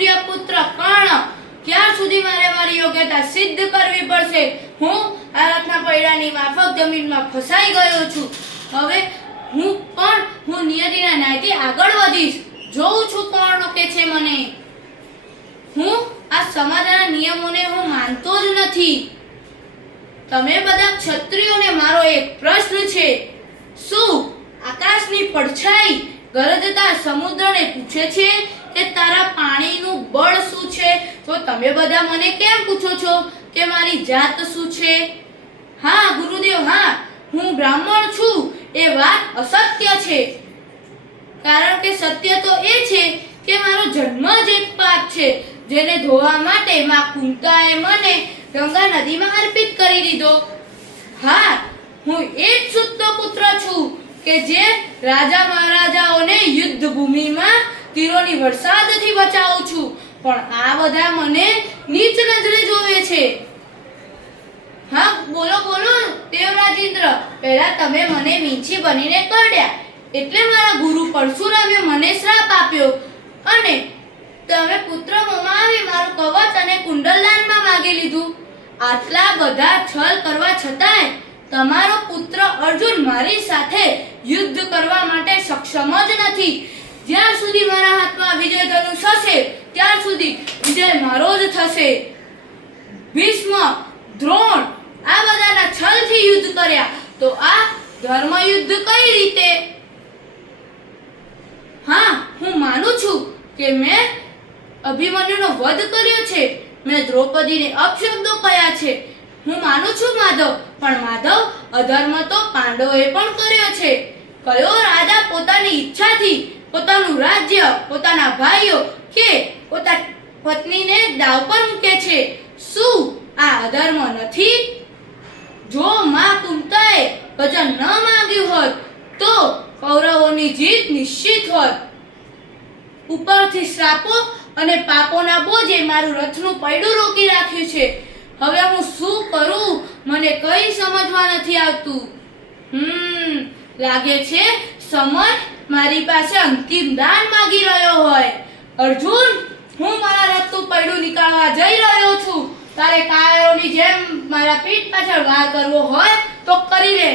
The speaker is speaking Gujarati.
સૂર્યપુત્ર કર્ણ, ક્યાં સુધી મારે મારી યોગ્યતા સિદ્ધ કરવી પડશે? હું આ રથના પૈડાની માફક જમીનમાં ફસાઈ ગયો છું. હવે હું નિયતિના ન્યાયથી આગળ વધીશ. જોઉં છું કોણ રોકે છે મને. હું આ સમાજના નિયમોને હું માનતો જ નથી. તમે બધા ક્ષત્રિયોને મારો એક પ્રશ્ન છે. શું આકાશની પડછાઈ ગરજતા સમુદ્રને પૂછે છે કે તારા પાણીનું બળ શું છે? તો તમે બધા મને કેમ પૂછો છો કે મારી જાત શું છે? હા ગુરુદેવ, હા, હું બ્રાહ્મણ છું એ વાત અસત્ય છે. કારણ કે સત્ય તો એ છે કે મારો જન્મ જ એક પાપ છે, જેને ધોવા માટે માં કુંતાએ મને ગંગા નદીમાં અર્પિત કરી દીધો. હા, હું એ જ શુદ્ધ પુત્ર છું કે જે રાજા મહારાજાઓને યુદ્ધ ભૂમિમાં તીરોની વરસાદથી બચાવું છું. પણ આ બધા મને નીચ નજરે જોવે છે. હા બોલો બોલો દેવરાજેન્દ્ર, પહેલા તમે મને મીંછી બનીને કરડ્યા એટલે મારા ગુરુ પરશુરામે મને શ્રાપ આપ્યો અને તમે પુત્ર મોમાં આવી મારું કવચ અને કુંડલ દાનમાં માંગી લીધું. આટલા બધા છલ કરવા છતાંય તમારો પુત્ર અર્જુન મારી સાથે યુદ્ધ કરવા માટે સક્ષમ જ નથી. જ્યાં સુધી મારા હાથમાં વિજય ધનુષ હશે ત્યાં સુધી વિજય મારો જ થશે. ભીષ્મ, દ્રોણ આ બધાના છલથી યુદ્ધ કર્યા તો આ ધર્મ યુદ્ધ કઈ રીતે? હા, હું માનું છું કે મેં અભિમન્યુનો વધ કર્યો છે, મેં દ્રૌપદીને અપશબ્દો કહ્યા છે. હું માનું છું માધવ, પણ માધવ અધર્મ તો પાંડવોએ પણ કર્યો છે. કયો રાજા પોતાની ઈચ્છાથી પોતાનું રાજ્ય, પોતાના ભાઈઓ કે પોતાની પત્નીને દાવ પર મૂકે છે? શું આ અધર્મ નથી? જો માં કુંતાએ વચન ન માંગ્યું હોત તો કૌરવોની જીત નિશ્ચિત હોત. ઉપરથી શ્રાપો અને પાપોના બોજે મારું રથનું પૈડું રોકી રાખ્યું છે. હવે હું શું કરું મને કઈ સમજવા નથી આવતું. લાગે છે સમય મારી પાસે અંતિમ દાન માંગી રહ્યો હોય. અર્જુન, હું મારા રથનું પૈડું નીકાળવા જઈ રહ્યો છું. તારે કાયરોની જેમ મારા પીઠ પાછળ વાર કરવો હોય તો કરી લે.